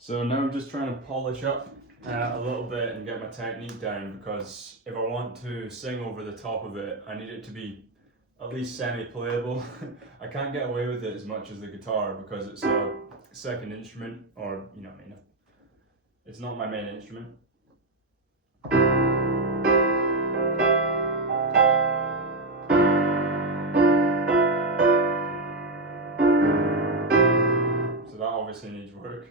So now I'm just trying to polish up a little bit and get my technique down, because if I want to sing over the top of it, I need it to be at least semi-playable. I can't get away with it as much as the guitar because it's a second instrument, or it's not my main instrument. So that obviously needs work.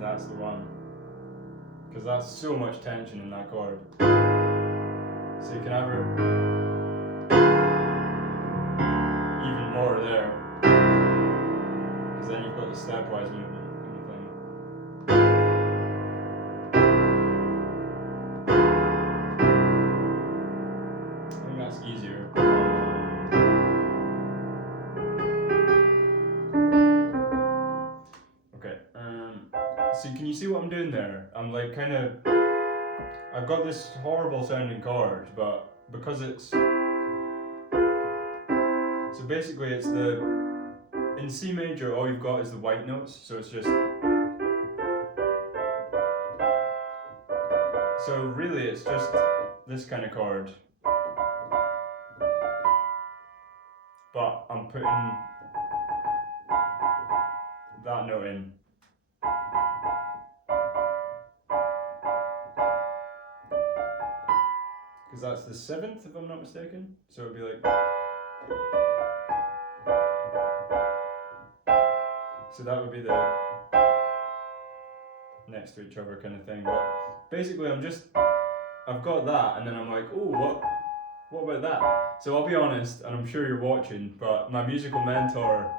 That's the one, because that's so much tension in that chord. So you can have it even more there, because then you've got the stepwise movement kind of thing. I think that's easier. Okay, so can you see what I'm doing there? I'm like I've got this horrible sounding chord, but because it's, so basically it's in C major all you've got is the white notes, so it's just, so really it's just this kind of chord, but I'm putting that note in. Because that's the 7th, if I'm not mistaken. So it'd be like, so that would be the next to each other kind of thing. But basically I've got that, and then I'm like, oh, what about that? So I'll be honest, and I'm sure you're watching, but my musical mentor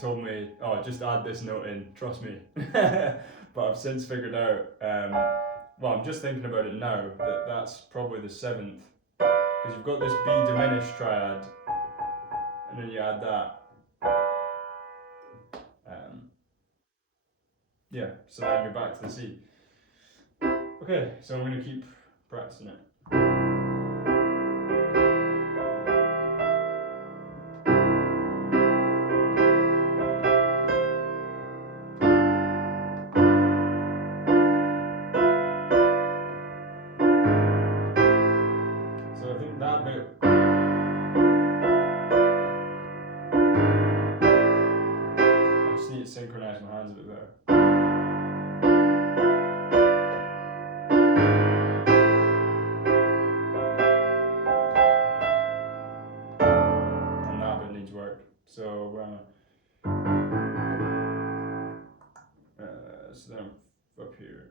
told me, oh, just add this note in, trust me. But I've since figured out, well, I'm just thinking about it now, that's probably the 7th, because you've got this B diminished triad, and then you add that. Yeah, so then you're back to the C. Okay, so I'm going to keep practicing it. So I think that bit, I just need to synchronize my hands a bit better. And that bit needs work. So we're gonna, so then I'm up here.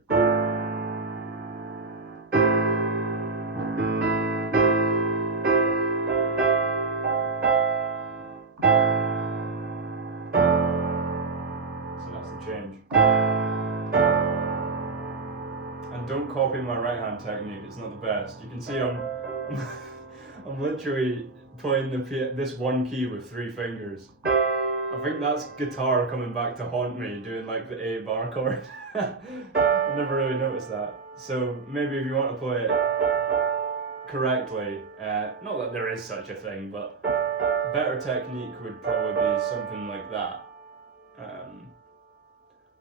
So that's the change. And don't copy my right hand technique, it's not the best. You can see I'm literally playing this one key with 3 fingers. I think that's guitar coming back to haunt me, doing like the A bar chord. I never really noticed that. So maybe if you want to play it correctly, not that there is such a thing, but better technique would probably be something like that.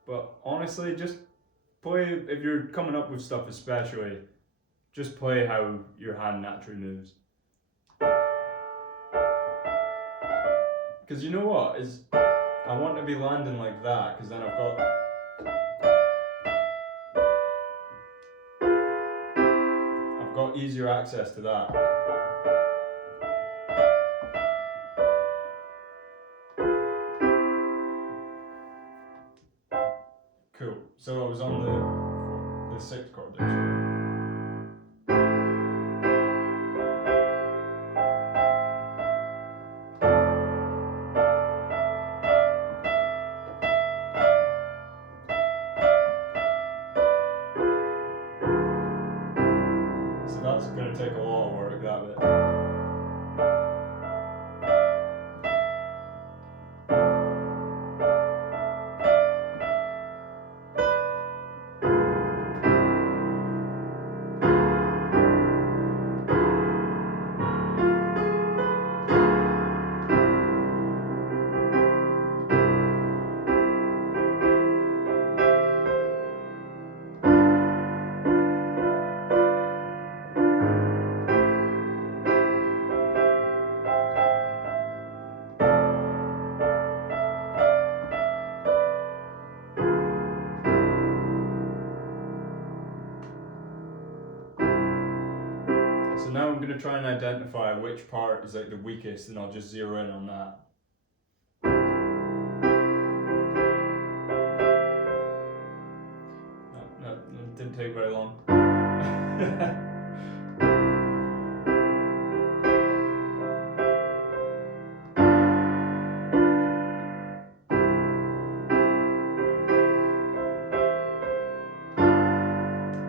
But honestly, just play, if you're coming up with stuff especially, just play how your hand naturally moves. Because you know what, I want to be landing like that, because then I've got easier access to that. Cool. So I was on the sixth chord there. So that's going to take a lot of work, that bit. So now I'm going to try and identify which part is like the weakest, and I'll just zero in on that. That didn't take very long.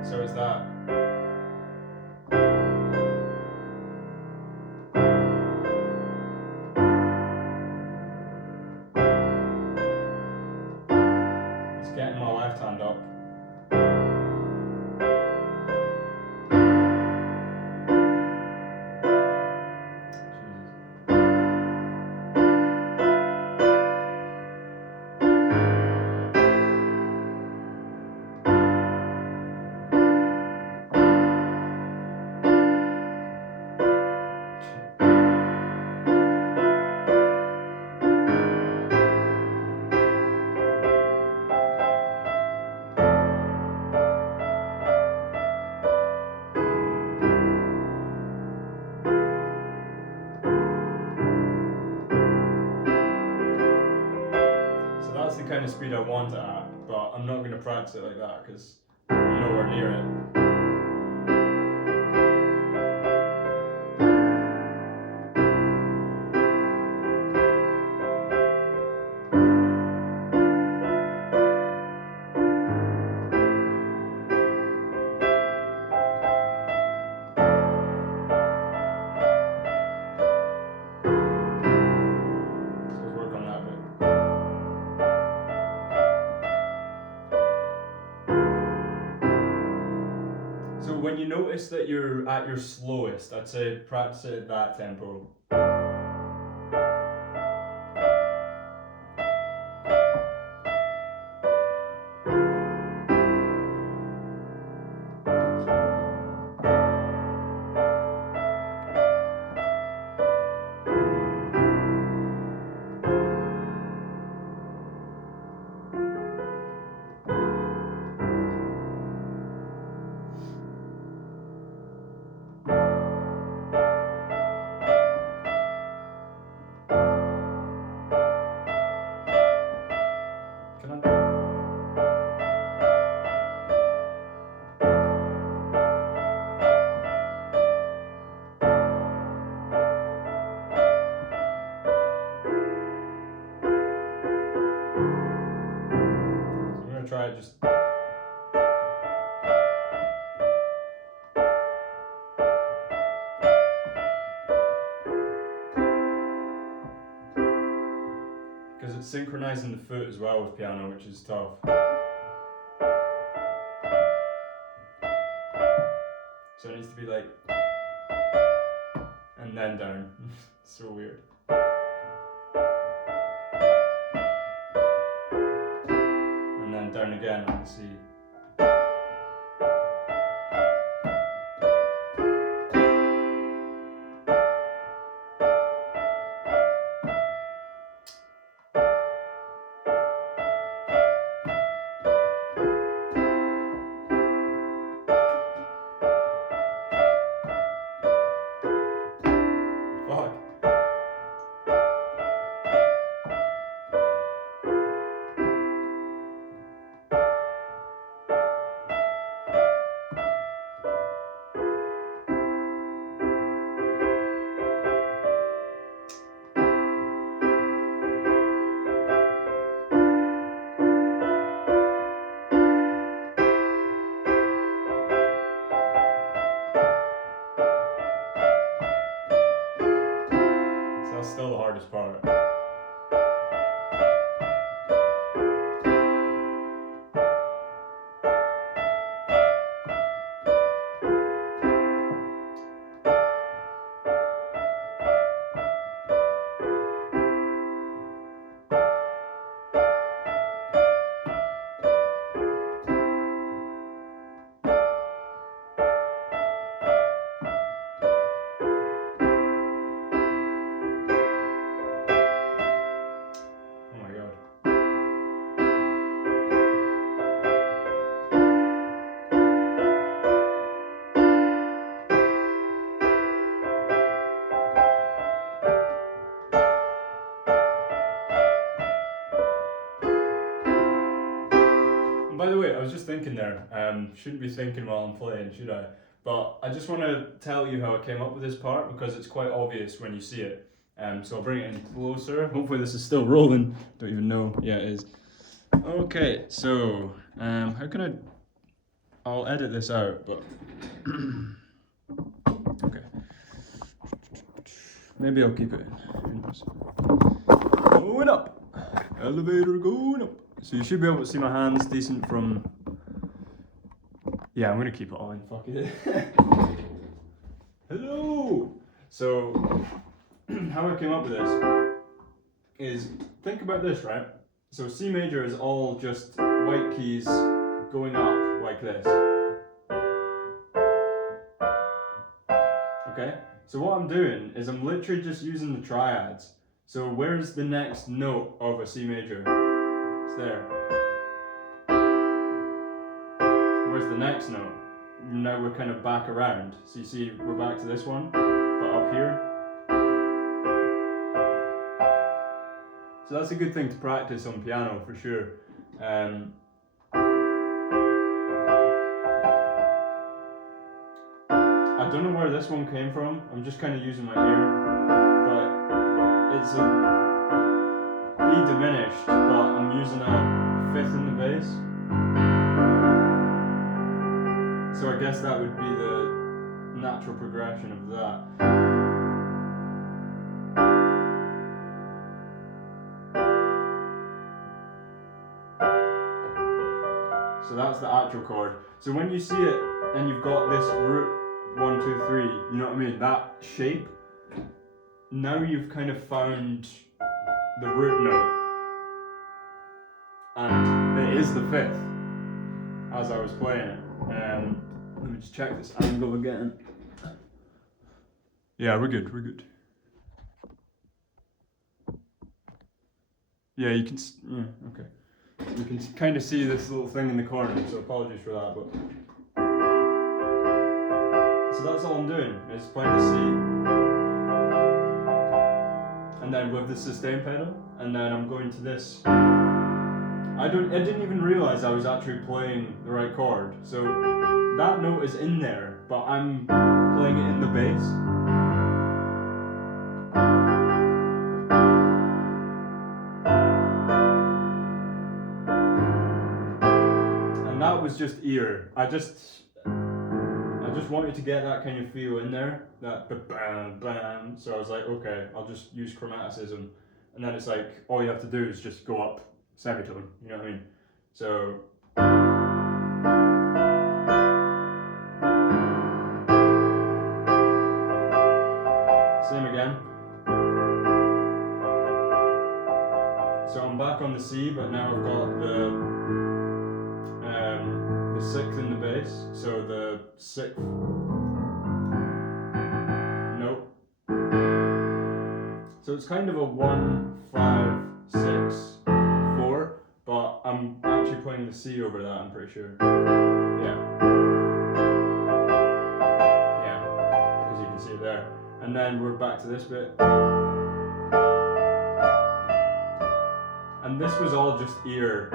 So it's that. It's getting my left hand up. So that's the kind of speed I want it at, but I'm not going to practice it like that because I'm nowhere near it. So when you notice that you're at your slowest, I'd say practice it at that tempo. Try it just. Because it's synchronizing the foot as well with piano, which is tough. So it needs to be like, and then down. So weird. And then down again on the C. Fuck. by the way, I was just thinking there, shouldn't be thinking while I'm playing, should I? But I just want to tell you how I came up with this part because it's quite obvious when you see it. So I'll bring it in closer. Hopefully this is still rolling. Don't even know. Yeah, it is. Okay, so how can I'll edit this out, but okay. Maybe I'll keep it in. Going up. Elevator going up. So you should be able to see my hands decent from. Yeah, I'm gonna keep it on. Fuck it. Hello. So how I came up with this is think about this, right? So C major is all just white keys going up like this. Okay? So what I'm doing is I'm literally just using the triads. So where's the next note of a C major? It's there. Where's the next note? Now we're kind of back around. So you see we're back to this one, but up here. So that's a good thing to practice on piano for sure. I don't know where this one came from. I'm just kind of using my ear, but it's a B diminished, but I'm using a fifth in the bass. So I guess that would be the natural progression of that. So that's the actual chord. So when you see it and you've got this root 1, 2, 3, you know what I mean? That shape, now you've kind of found the root note. And it is the fifth, as I was playing it. Let me just check this angle again. Yeah, we're good. Yeah, you can, yeah, okay. You can kind of see this little thing in the corner, so apologies for that, but. So that's all I'm doing, is playing the C. And then with the sustain pedal, and then I'm going to this. I didn't even realize I was actually playing the right chord. So that note is in there, but I'm playing it in the bass. And that was just ear. I just want you to get that kind of feel in there, that bam, bam. So I was like, okay, I'll just use chromaticism. And then it's like, all you have to do is just go up semitone, you know what I mean? So. Same again. So I'm back on the C, but now I've got the sixth in the bass, so the sixth note. So it's kind of a 1, 5, 6, 4, but I'm actually playing the C over that, I'm pretty sure. Yeah, because you can see it there. And then we're back to this bit. And this was all just ear.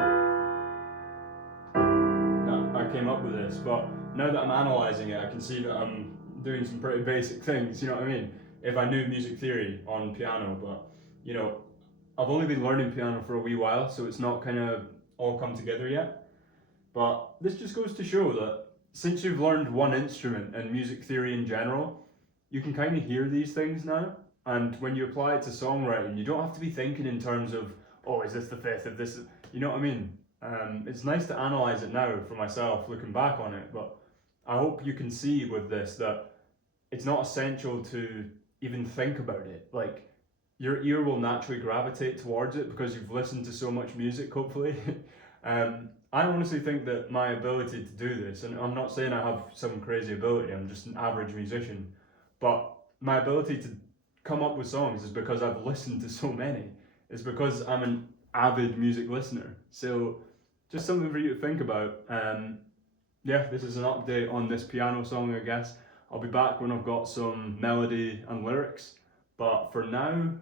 I came up with this, but now that I'm analysing it, I can see that I'm doing some pretty basic things, you know what I mean? If I knew music theory on piano, but, you know, I've only been learning piano for a wee while, so it's not kind of all come together yet. But this just goes to show that since you've learned one instrument and music theory in general, you can kind of hear these things now. And when you apply it to songwriting, you don't have to be thinking in terms of, oh, is this the fifth? If this is, you know what I mean? It's nice to analyze it now for myself, looking back on it, but I hope you can see with this that it's not essential to even think about it. Like, your ear will naturally gravitate towards it because you've listened to so much music, hopefully. I honestly think that my ability to do this, and I'm not saying I have some crazy ability, I'm just an average musician, but my ability to come up with songs is because I've listened to so many. It's because I'm an avid music listener. So just something for you to think about. Yeah, this is an update on this piano song, I guess. I'll be back when I've got some melody and lyrics. But for now,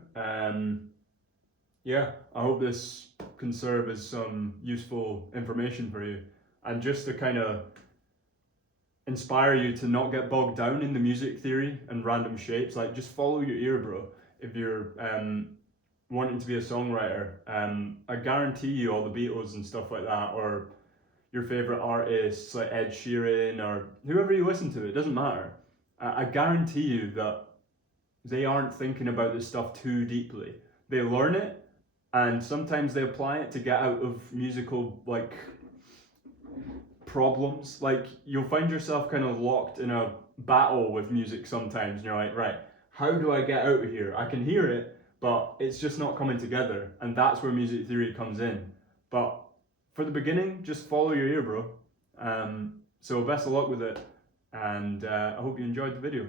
yeah, I hope this can serve as some useful information for you, and just to kind of inspire you to not get bogged down in the music theory and random shapes. Like, just follow your ear, bro. If you're wanting to be a songwriter, I guarantee you all the Beatles and stuff like that, or your favorite artists like Ed Sheeran or whoever you listen to, it doesn't matter. I guarantee you that they aren't thinking about this stuff too deeply. They learn it, and sometimes they apply it to get out of musical like problems. Like, you'll find yourself kind of locked in a battle with music sometimes, and you're like, right, how do I get out of here? I can hear it, but it's just not coming together, and that's where music theory comes in. But for the beginning, just follow your ear, bro. So best of luck with it, and I hope you enjoyed the video.